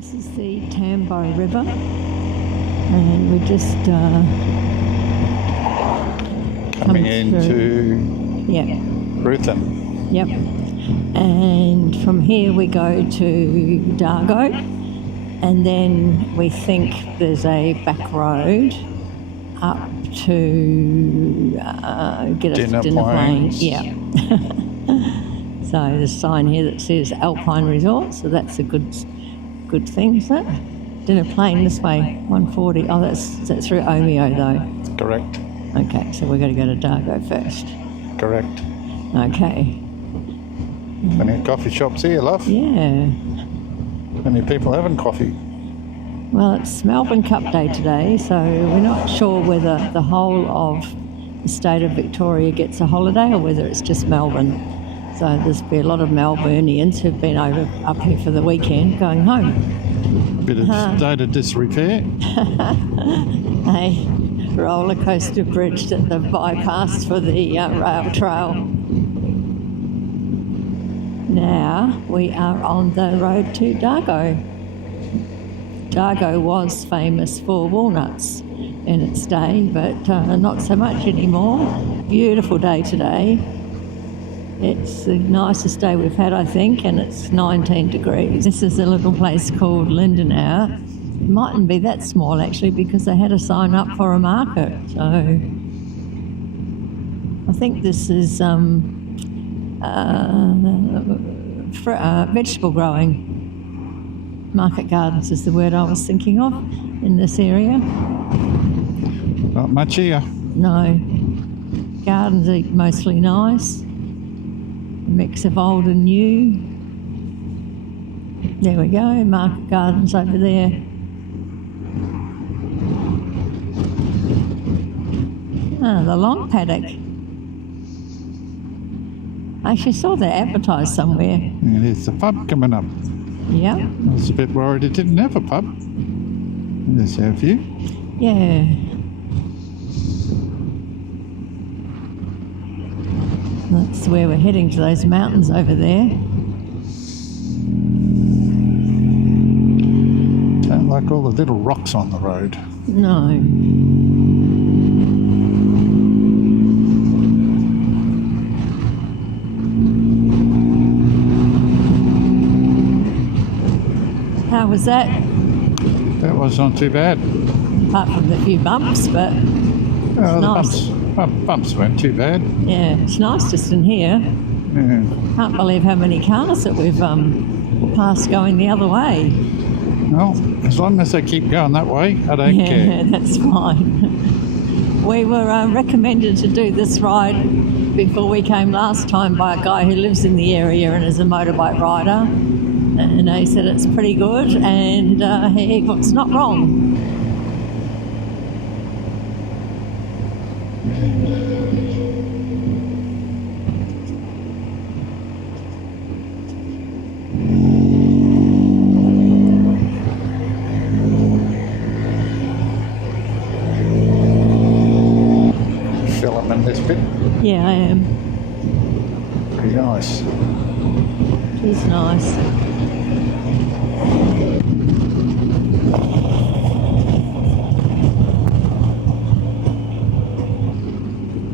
This is the Tambo River, and we're just coming into Ruthin. Ruthin. Yep. And from here we go to Dargo, and then we think there's a back road up to get us to Dinner Plains. Yeah. So there's a sign here that says Alpine Resort, so that's a good thing, isn't it? Dinner Plain this way, 140. Oh, that's through Omeo though. Correct. Okay, so we're going to go to Dargo first. Correct. Okay. Any coffee shops here, love? Yeah. Many people having coffee. Well, it's Melbourne Cup Day today, so we're not sure whether the whole of the state of Victoria gets a holiday or whether it's just Melbourne. So there's been a lot of Melburnians who've been up here for the weekend going home. Bit of state of disrepair. A roller coaster bridge that they've bypassed for the rail trail. Now we are on the road to Dargo. Dargo was famous for walnuts in its day, but not so much anymore. Beautiful day today. It's the nicest day we've had, I think, and it's 19 degrees. This is a little place called Lindenauer. It mightn't be that small, actually, because they had a sign up for a market. So I think this is vegetable growing. Market gardens is the word I was thinking of in this area. Not much here. No. Gardens are mostly nice. A mix of old and new. There we go, market gardens over there. Ah, the long paddock. I actually saw that advertised somewhere. And there's the pub coming up. Yep. I was a bit worried it didn't have a pub. There's our view. Yeah. That's where we're heading, to those mountains over there. Don't like all the little rocks on the road. No. How was that? That was not too bad. Apart from the few bumps, but it's nice. Bumps weren't too bad. Yeah, it's nice just in here. Yeah. Can't believe how many cars that we've passed going the other way. Well, as long as they keep going that way, I don't care. Yeah, that's fine. We were recommended to do this ride before we came last time by a guy who lives in the area and is a motorbike rider. And he said it's pretty good, and he was not wrong. Filming this bit. Yeah, I am. Pretty nice. It is nice.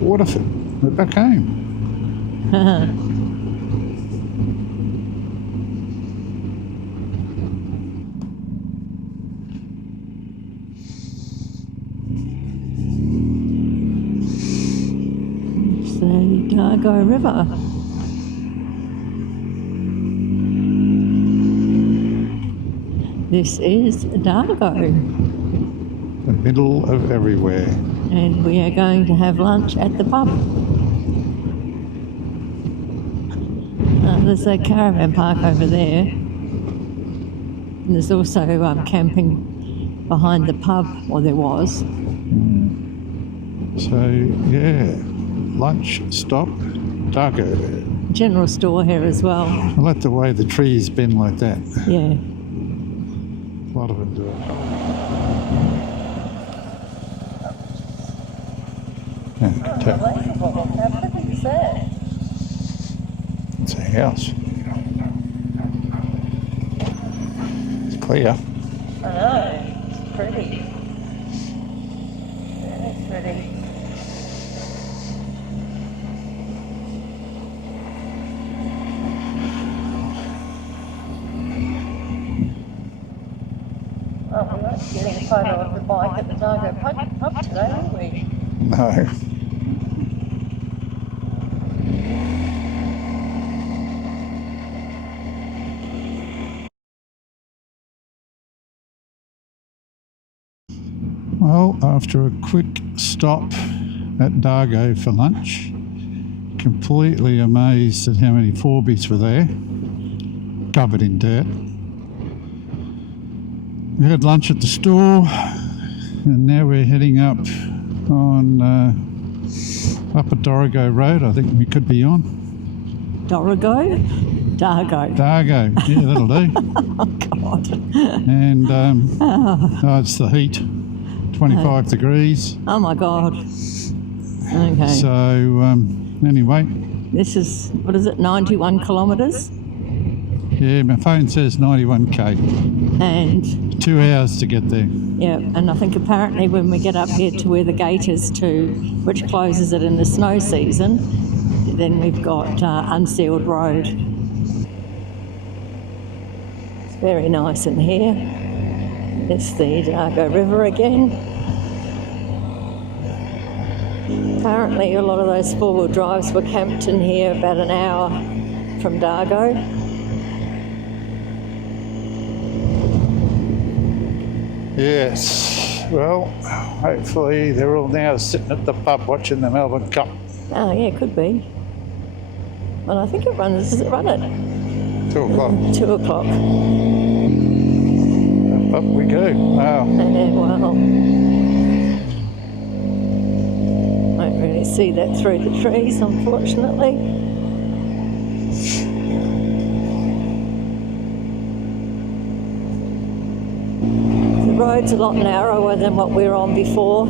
Waterford. We're back home. It's the Dargo River. This is Dargo. The middle of everywhere. And we are going to have lunch at the pub. There's a caravan park over there. And there's also camping behind the pub, or there was. So, yeah, lunch, stop, Dargo. General store here as well. I like the way the trees bend like that. Yeah. A lot of them do it. Unbelievable. How pretty is that? It's a house. clear. I know, it's pretty. Very pretty. Oh, we won't be getting a photo of the bike at the Dargo pub today, will we? No. Well, after a quick stop at Dargo for lunch, completely amazed at how many 4-bits were there, covered in dirt. We had lunch at the store, and now we're heading up on up a Dargo road. I think we could be on Dargo? Dargo. Yeah, that'll do. Oh, God. And oh, it's the heat, 25 degrees. Oh, my God. Okay. So anyway, This is, what is it, 91 kilometres? yeah, my phone says 91k. And 2 hours to get there. yeah, and I think apparently when we get up here to where the gate is to, which closes it in the snow season, then we've got unsealed road. It's very nice in here. It's the Dargo River again. Apparently a lot of those four-wheel drives were camped in here about an hour from Dargo. Yes, well, hopefully they're all now sitting at the pub watching the Melbourne Cup. Oh, yeah, could be. Well, I think it runs, does it run at 2 o'clock. 2 o'clock? Up we go. Wow. Yeah, well, don't really see that through the trees, unfortunately. The road's a lot narrower than what we were on before.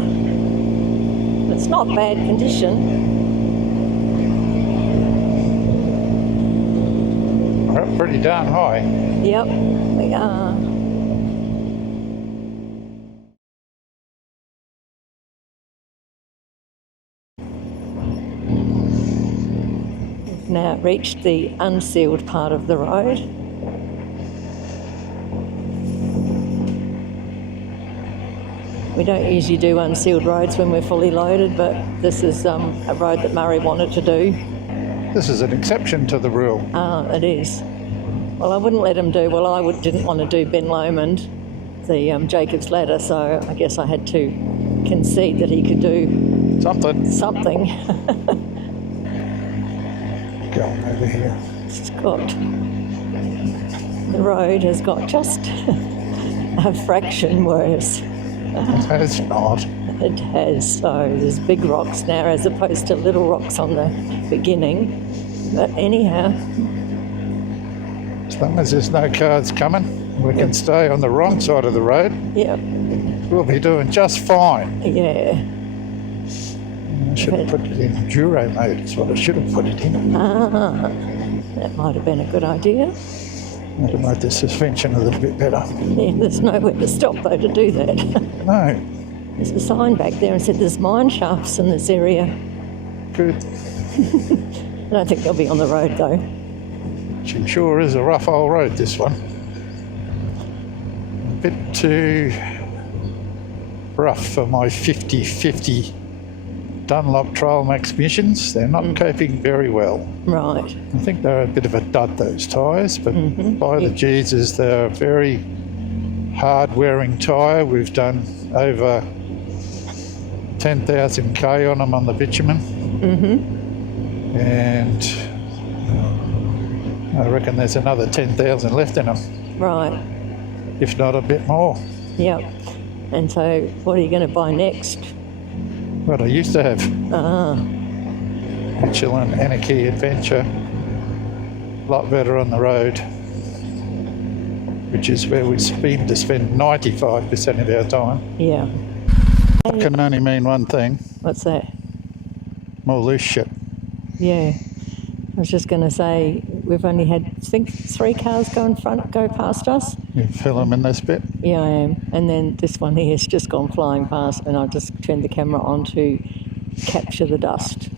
It's not bad condition. We're up pretty darn high. Yep, we are. We've now reached the unsealed part of the road. We don't usually do unsealed roads when we're fully loaded, but this is a road that Murray wanted to do. This is an exception to the rule. It is. Well, I wouldn't let him do, didn't want to do Ben Lomond, the Jacob's Ladder, so I guess I had to concede that he could do something. Go on over here. It's got, the road has got just a fraction worse. It's not. It has, so there's big rocks now as opposed to little rocks on the beginning. But anyhow. As long as there's no cars coming, we can stay on the wrong side of the road. Yep. We'll be doing just fine. Yeah. I should have put it in Enduro mode, is what I should have put it in. That might have been a good idea. Might have made the suspension a little bit better. Yeah, there's nowhere to stop though to do that. No. There's a sign back there and said there's mine shafts in this area. Good. I don't think they'll be on the road though. She sure is a rough old road, this one. A bit too rough for my 50/50 Dunlop Trail Max missions. They're not coping very well. Right. I think they're a bit of a dud, those tyres, but by the Jesus, they're a very hard-wearing tyre. We've done over 10,000 k on them on the bitumen. And I reckon there's another 10,000 left in them. Right. If not a bit more. Yep. And so what are you going to buy next? What I used to have. Michelin Anarchy Adventure. A lot better on the road. Which is where we seem to spend 95% of our time. Yeah. It can only mean one thing. What's that? More loose shit. Yeah. I was just going to say, we've only had, I think, 3 cars go past us. You film in this bit? Yeah, I am. And then this one here has just gone flying past, and I've just turned the camera on to capture the dust.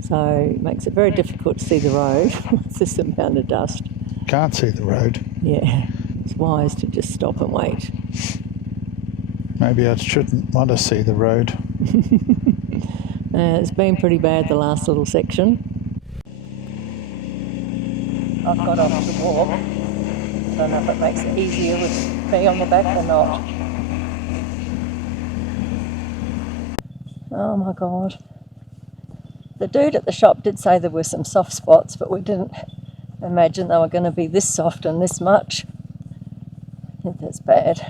So it makes it very difficult to see the road with this amount of dust. Can't see the road. Yeah, it's wise to just stop and wait. Maybe I shouldn't want to see the road. It's been pretty bad the last little section. I've got off to walk. I don't know if it makes it easier with me on the back or not. Oh my God. The dude at the shop did say there were some soft spots, but we didn't imagine they were going to be this soft and this much. I think that's bad.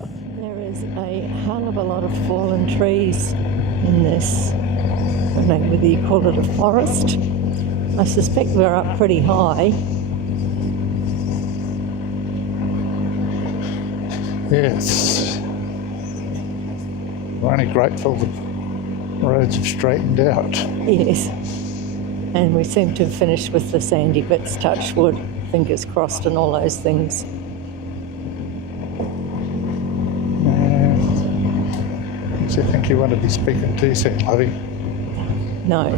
There is a hell of a lot of fallen trees in this, I don't know whether you call it a forest. I suspect we're up pretty high. Yes. We're only grateful the roads have straightened out. Yes. And we seem to have finished with the sandy bits, touch wood, fingers crossed and all those things. Do you think you want to be speaking too soon, Lovey? No,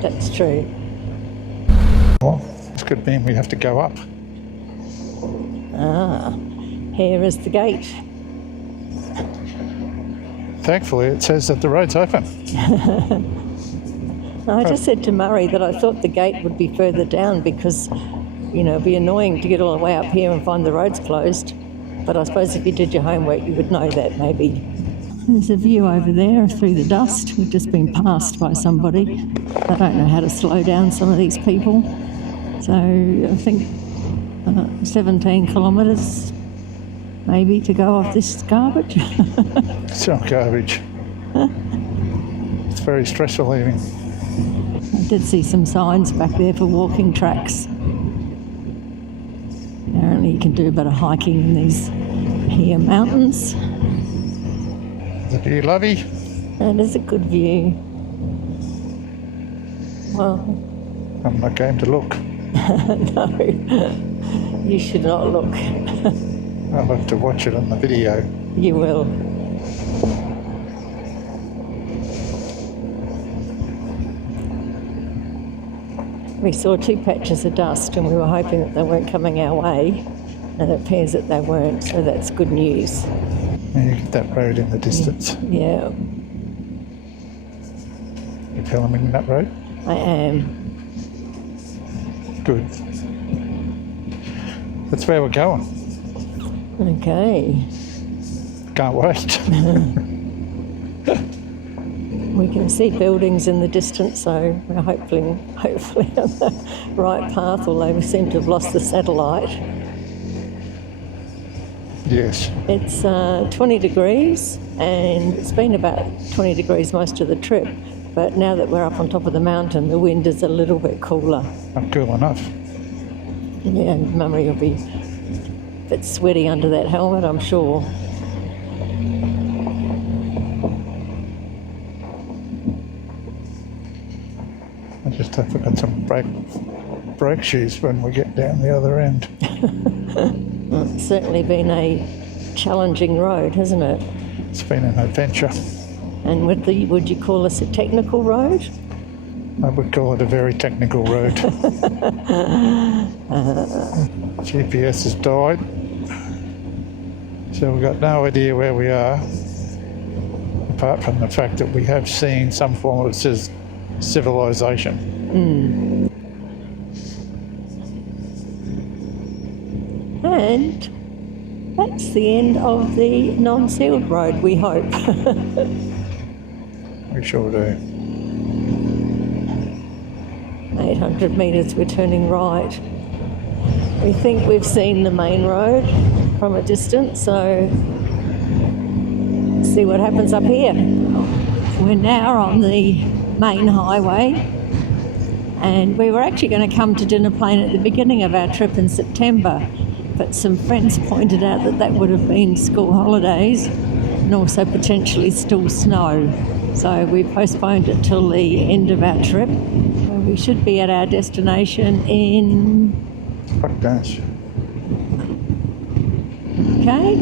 that's true. Well, this could mean we have to go up. Ah, here is the gate. Thankfully, it says that the road's open. I just said to Murray that I thought the gate would be further down because, you know, it'd be annoying to get all the way up here and find the roads closed. But I suppose if you did your homework, you would know that maybe. There's a view over there through the dust. We've just been passed by somebody. I don't know how to slow down some of these people. So I think 17 kilometres maybe to go off this garbage. It's not garbage. It's very stressful leaving. I did see some signs back there for walking tracks. Apparently you can do a bit of hiking in these here mountains. The view, Lovey? That is a good view. Well, I'm not going to look. no, you should not look. I'll have to watch it on the video. You will. We saw 2 patches of dust and we were hoping that they weren't coming our way, and it appears that they weren't, so that's good news. And you get that road in the distance. Yeah, You're filming that road? I am. Good. That's where we're going. Okay. Can't wait. We can see buildings in the distance, so we're hopefully on the right path, although we seem to have lost the satellite. Yes. It's 20 degrees, and it's been about 20 degrees most of the trip, but now that we're up on top of the mountain, the wind is a little bit cooler. Not cool enough. Yeah, and Mummy will be a bit sweaty under that helmet, I'm sure. I just have to get some brake shoes when we get down the other end. Well, it's certainly been a challenging road, hasn't it? It's been an adventure. And would you call this a technical road? I would call it a very technical road. GPS has died, so we've got no idea where we are, apart from the fact that we have seen some form of civilization. And that's the end of the non-sealed road, we hope. We sure do. 800 metres, we're turning right. We think we've seen the main road from a distance, so let's see what happens up here. We're now on the main highway, and we were actually going to come to Dinner Plain at the beginning of our trip in September, but some friends pointed out that that would have been school holidays and also potentially still snow. So we postponed it till the end of our trip. we should be at our destination in... Fuck gosh. Okay.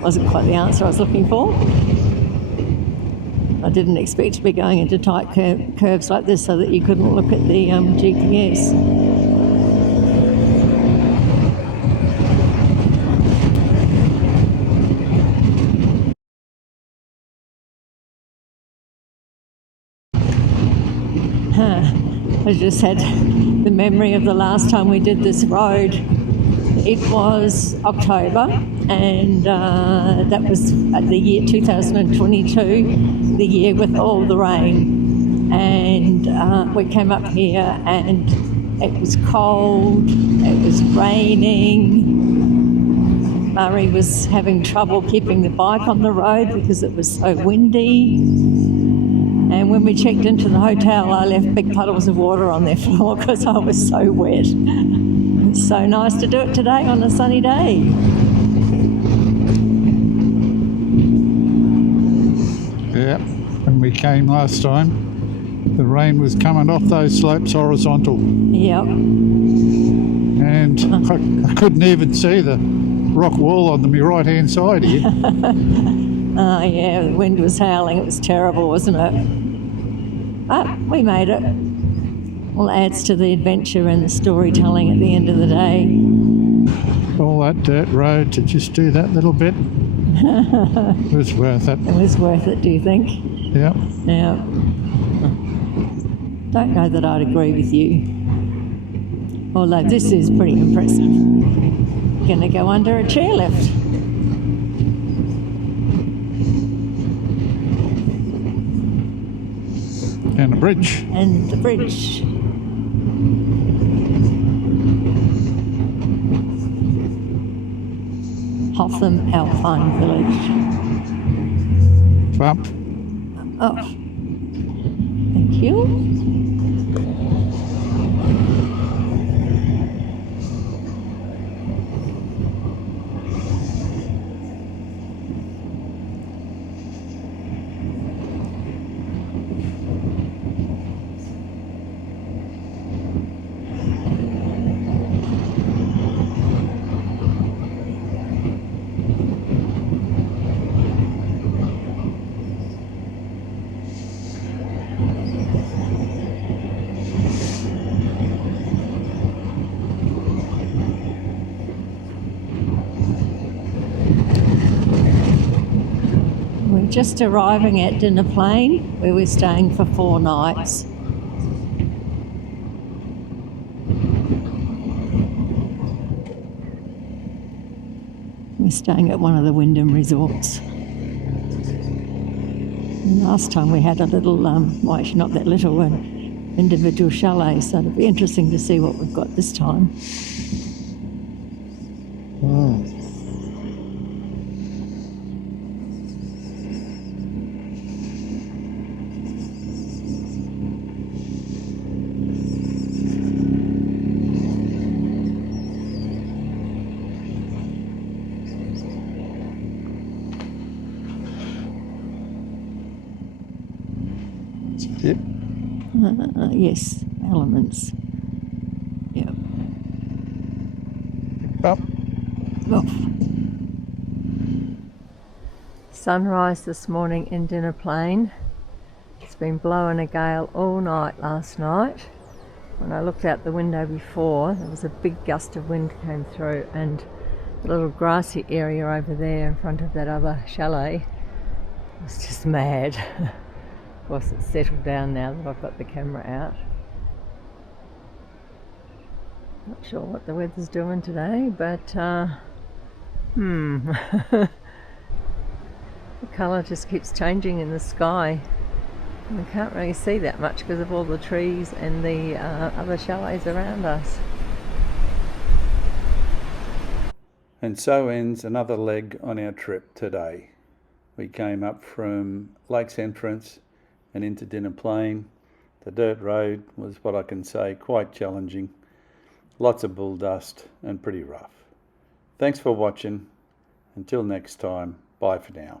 Wasn't quite the answer I was looking for. I didn't expect to be going into tight curves like this so that you couldn't look at the GPS. I just had the memory of the last time we did this road. It was October, and that was the year 2022, the year with all the rain. And we came up here and it was cold, it was raining. Murray was having trouble keeping the bike on the road because it was so windy. And when we checked into the hotel, I left big puddles of water on their floor because I was so wet. It's so nice to do it today on a sunny day. Yeah, when we came last time, the rain was coming off those slopes horizontal. Yep. And I couldn't even see the rock wall on my right-hand side here. Oh, yeah, the wind was howling. It was terrible, wasn't it? But we made it. All adds to the adventure and the storytelling at the end of the day. All that dirt road to just do that little bit was worth it. It was worth it, do you think? Yeah. Yeah. Don't know that I'd agree with you. Although this is pretty impressive. Going to go under a chairlift. And a bridge. And the bridge. Hotham Alpine Village. Bump. Oh, thank you. Just arriving at Dinner Plain, where we're staying for 4 nights. We're staying at one of the Wyndham resorts. And last time we had a little, well actually not that little, an individual chalet, so it'll be interesting to see what we've got this time. Oh. Yep. Yes, elements. Yep. Up. Oh. Sunrise this morning in Dinner Plain. It's been blowing a gale all night last night. When I looked out the window before, there was a big gust of wind came through, and the little grassy area over there in front of that other chalet was just mad. Of course, it's settled down now that I've got the camera out. Not sure what the weather's doing today, but the colour just keeps changing in the sky. And we can't really see that much because of all the trees and the other chalets around us. And so ends another leg on our trip today. We came up from Lakes Entrance and into Dinner Plain. The dirt road was, what I can say, quite challenging. Lots of bull dust and pretty rough. Thanks for watching. Until next time, bye for now.